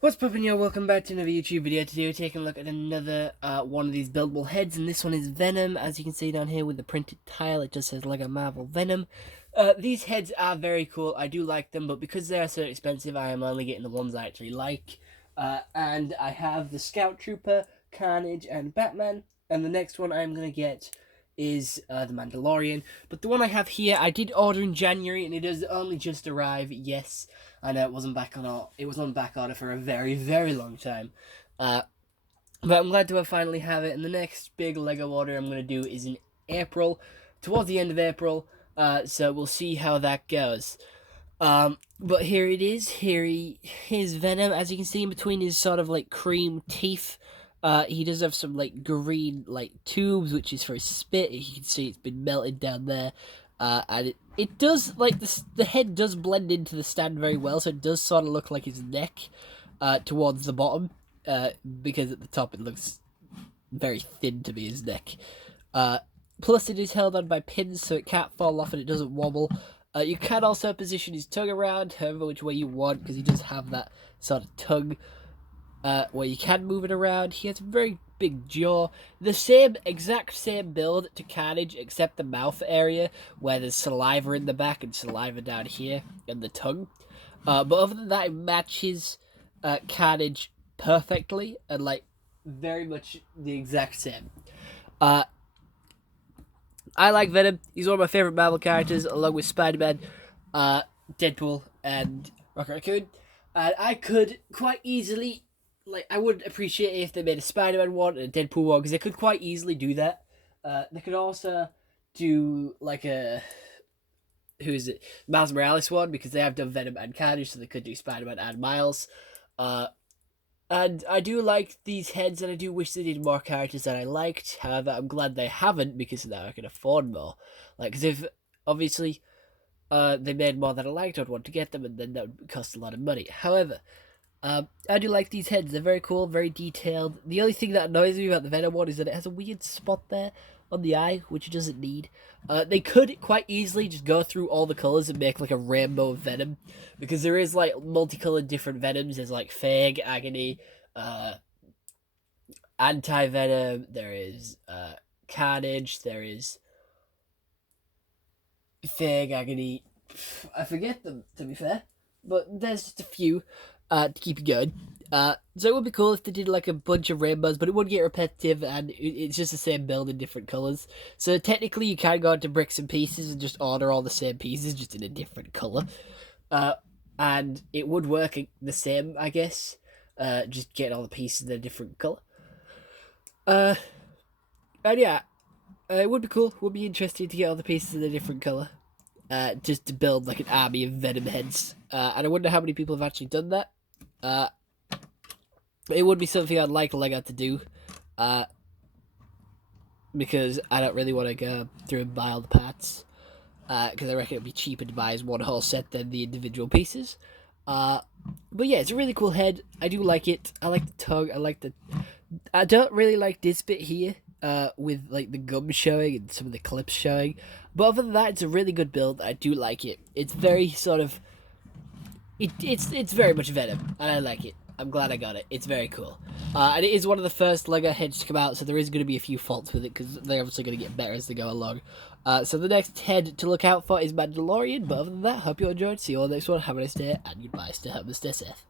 What's poppin', yo? Welcome back to another YouTube video. Today we're taking a look at another one of these buildable heads, and this one is Venom. As you can see down here with the printed tile, it just says Lego Marvel Venom. These heads are very cool. I do like them, but because they are so expensive, I am only getting the ones I actually like. And I have the Scout Trooper, Carnage, and Batman. And the next one I'm going to get is the Mandalorian. But the one I have here, I did order in January, and it has only just arrived, yes. I know it wasn't back order for a very, very long time. But I'm glad to finally have it. And the next big Lego order I'm going to do is in April, towards the end of April. So we'll see how that goes. But here it is. Here's Venom. As you can see in between his sort of like cream teeth. He does have some like green like tubes, which is for his spit. You can see it's been melted down there. And it does, like, the head does blend into the stand very well, so it does sort of look like his neck towards the bottom, because at the top it looks very thin to be his neck. Plus it is held on by pins, so it can't fall off and it doesn't wobble. You can also position his tongue around, however which way you want, because he does have that sort of tongue where you can move it around. He has a very big jaw. The exact same build to Carnage, except the mouth area, where there's saliva in the back and saliva down here, and the tongue. But other than that, it matches Carnage perfectly, and, like, very much the exact same. I like Venom. He's one of my favorite Marvel characters, along with Spider-Man, Deadpool, and Rocket Raccoon. And I could quite easily... Like, I would appreciate it if they made a Spider-Man one and a Deadpool one, because they could quite easily do that. They could also do, like, Miles Morales one, because they have done Venom and Carnage, so they could do Spider-Man and Miles. And I do like these heads, and I do wish they did more characters that I liked. However, I'm glad they haven't, because now I can afford more. Like, because if, obviously, they made more that I liked, I'd want to get them, and then that would cost a lot of money. However... I do like these heads. They're very cool, very detailed. The only thing that annoys me about the Venom one is that it has a weird spot there on the eye, which it doesn't need. They could quite easily just go through all the colours and make like a rainbow of Venom, because there is like multicolored different Venoms. There's like Fag, Agony, Anti-Venom, there is Carnage, there is Fag, Agony. I forget them, to be fair, but there's just a few. To keep you going. So it would be cool if they did like a bunch of rainbows, but it would get repetitive, and it's just the same build in different colours. So technically you can go into bricks and pieces and just order all the same pieces, just in a different colour. And it would work the same, I guess. Just get all the pieces in a different colour. And yeah, it would be cool. It would be interesting to get all the pieces in a different colour. Just to build like an army of Venom heads. And I wonder how many people have actually done that. It would be something I'd like Lego to do, because I don't really want to go through and buy all the parts, because I reckon it'd be cheaper to buy as one whole set than the individual pieces. But yeah, it's a really cool head. I do like it. I like the tongue. I don't really like this bit here, with like the gum showing and some of the clips showing. But other than that, it's a really good build. I do like it. It's very sort of... It's very much Venom, and I like it. I'm glad I got it. It's very cool. And it is one of the first Lego heads to come out, so there is going to be a few faults with it, because they're obviously going to get better as they go along. So the next head to look out for is Mandalorian, but other than that, hope you enjoyed. See you all next one. Have a nice day, and goodbye. Stay home and stay safe.